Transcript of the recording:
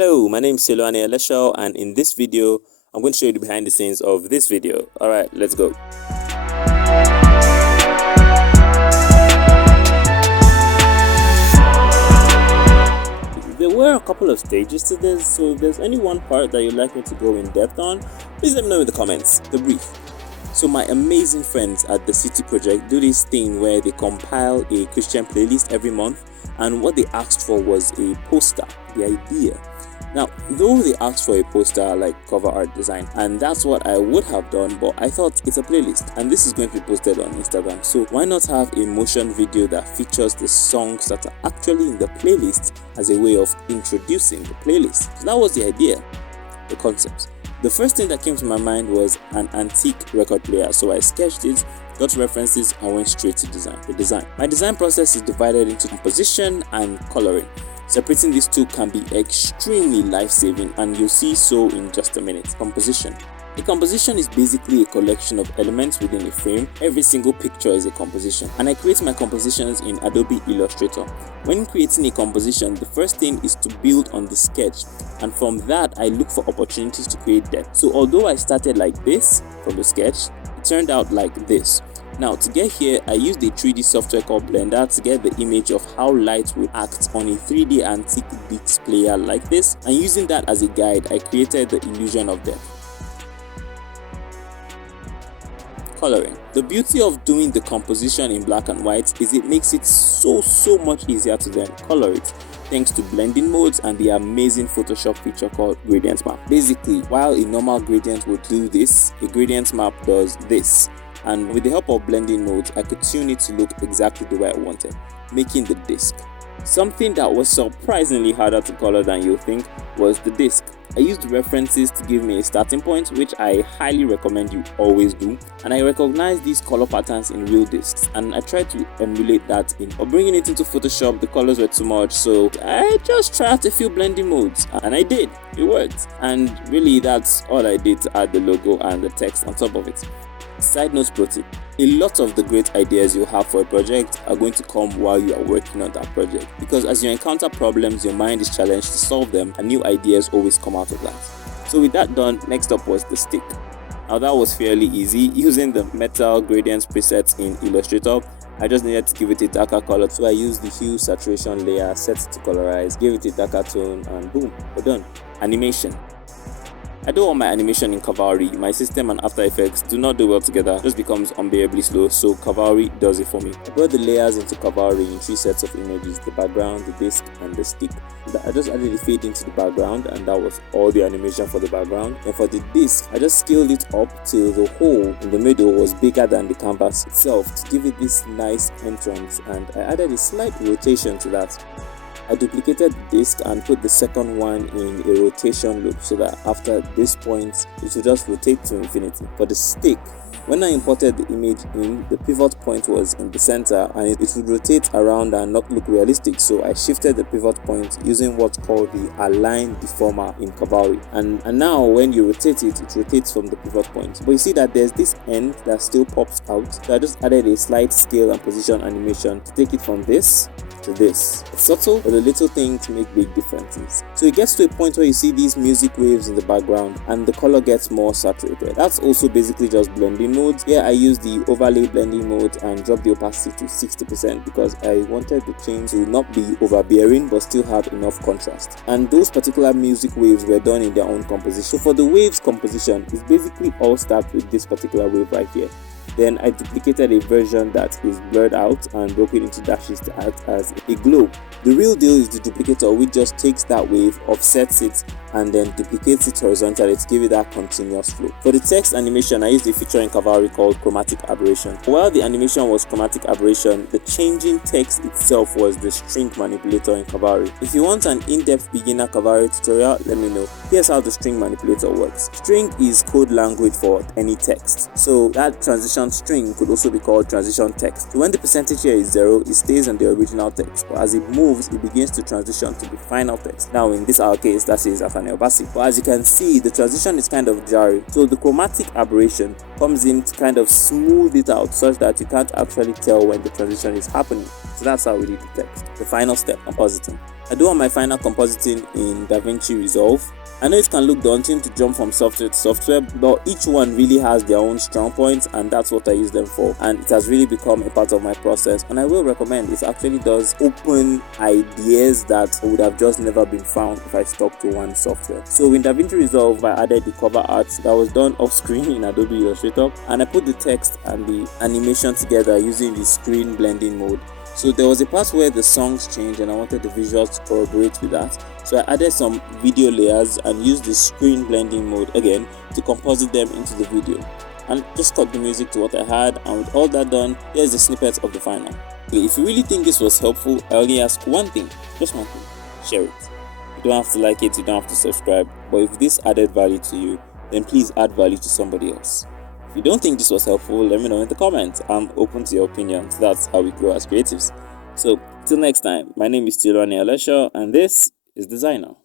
Hello, my name is Silwani Alesho, and in this video, I'm going to show you the behind the scenes of this video. Alright, let's go. There were a couple of stages to this, so if there's any one part that you'd like me to go in depth on, please let me know in the comments. The brief. So my amazing friends at the City Project do this thing where they compile a Christian playlist every month, and what they asked for was a poster, the idea. Now, though they asked for a poster like cover art design, and that's what I would have done, but I thought it's a playlist and this is going to be posted on Instagram, so why not have a motion video that features the songs that are actually in the playlist as a way of introducing the playlist. So that was the idea, the concept. The first thing that came to my mind was an antique record player, so I sketched it, got references, and went straight to the design. My design process is divided into composition and coloring. Separating these two can be extremely life-saving, and you'll see so in just a minute. Composition. A composition is basically a collection of elements within a frame. Every single picture is a composition, and I create my compositions in Adobe Illustrator. When creating a composition, the first thing is to build on the sketch, and from that I look for opportunities to create depth. So although I started like this from the sketch, it turned out like this. Now, to get here, I used a 3D software called Blender to get the image of how light would act on a 3D antique beats player like this, and using that as a guide, I created the illusion of depth. Coloring. The beauty of doing the composition in black and white is it makes it so much easier to then color it, thanks to blending modes and the amazing Photoshop feature called gradient map. Basically, while a normal gradient would do this, a gradient map does this. And with the help of blending modes, I could tune it to look exactly the way I wanted, making the disc. Something that was surprisingly harder to color than you think was the disc. I used references to give me a starting point, which I highly recommend you always do, and I recognized these color patterns in real discs, and I tried to emulate that but bringing it into Photoshop, the colors were too much, so I just tried a few blending modes, and I did. It worked, and really that's all I did to add the logo and the text on top of it. Side note pro tip: a lot of the great ideas you have for a project are going to come while you are working on that project, because as you encounter problems, your mind is challenged to solve them, and new ideas always come out of that. So with that done, next up was the stick. Now that was fairly easy. Using the metal gradients presets in Illustrator, I just needed to give it a darker color, so I used the hue saturation layer, set it to colorize, gave it a darker tone, and boom, we're done. Animation. I don't want my animation in Cavalry. My system and After Effects do not do well together, it just becomes unbearably slow, so Cavalry does it for me. I brought the layers into Cavalry in 3 sets of images: the background, the disc, and the stick. I just added a fade into the background, and that was all the animation for the background. And for the disc, I just scaled it up till the hole in the middle was bigger than the canvas itself to give it this nice entrance, and I added a slight rotation to that. I duplicated the disc and put the second one in a rotation loop so that after this point it will just rotate to infinity. For the stick, when I imported the image in, the pivot point was in the center and it would rotate around and not look realistic, so I shifted the pivot point using what's called the align deformer in Cavalry, and now when you rotate it, it rotates from the pivot point. But you see that there's this end that still pops out, so I just added a slight scale and position animation to take it from this to this. It's subtle, but a little thing to make big differences. So it gets to a point where you see these music waves in the background and the color gets more saturated. That's also basically just blending modes. Here I used the overlay blending mode and dropped the opacity to 60% because I wanted the change to not be overbearing but still have enough contrast. And those particular music waves were done in their own composition. So for the waves composition, it's basically all starts with this particular wave right here. Then I duplicated a version that is blurred out and broke it into dashes to act as a globe. The real deal is the duplicator, which just takes that wave, offsets it, and then duplicates it horizontally to give it that continuous flow. For the text animation, I used a feature in Cavalry called chromatic aberration. While the animation was chromatic aberration, the changing text itself was the string manipulator in Cavalry. If you want an in-depth beginner Cavalry tutorial, let me know. Here's how the string manipulator works. String is code language for any text, so that transition string could also be called transition text. So when the percentage here is 0, it stays on the original text, but as it moves, it begins to transition to the final text. Now in this our case, that is after and Basi. But as you can see, the transition is kind of jarring. So the chromatic aberration comes in to kind of smooth it out such that you can't actually tell when the transition is happening. So that's how we did the text. The final step, compositing. I do all my final compositing in DaVinci Resolve. I know it can look daunting to jump from software to software, but each one really has their own strong points, and that's what I use them for. And it has really become a part of my process, and I will recommend it. Actually does open ideas that would have just never been found if I stuck to one software. So in DaVinci Resolve, I added the cover art that was done off screen in Adobe Illustrator, and I put the text and the animation together using the screen blending mode. So there was a part where the songs changed and I wanted the visuals to corroborate with that. So I added some video layers and used the screen blending mode again to composite them into the video. And just cut the music to what I had, and with all that done, here's the snippet of the final. If you really think this was helpful, I only ask one thing, just one thing, share it. You don't have to like it, you don't have to subscribe, but if this added value to you, then please add value to somebody else. If you don't think this was helpful, let me know in the comments. I'm open to your opinions. That's how we grow as creatives. So, till next time, my name is Tilani Alesha, and this is Designer.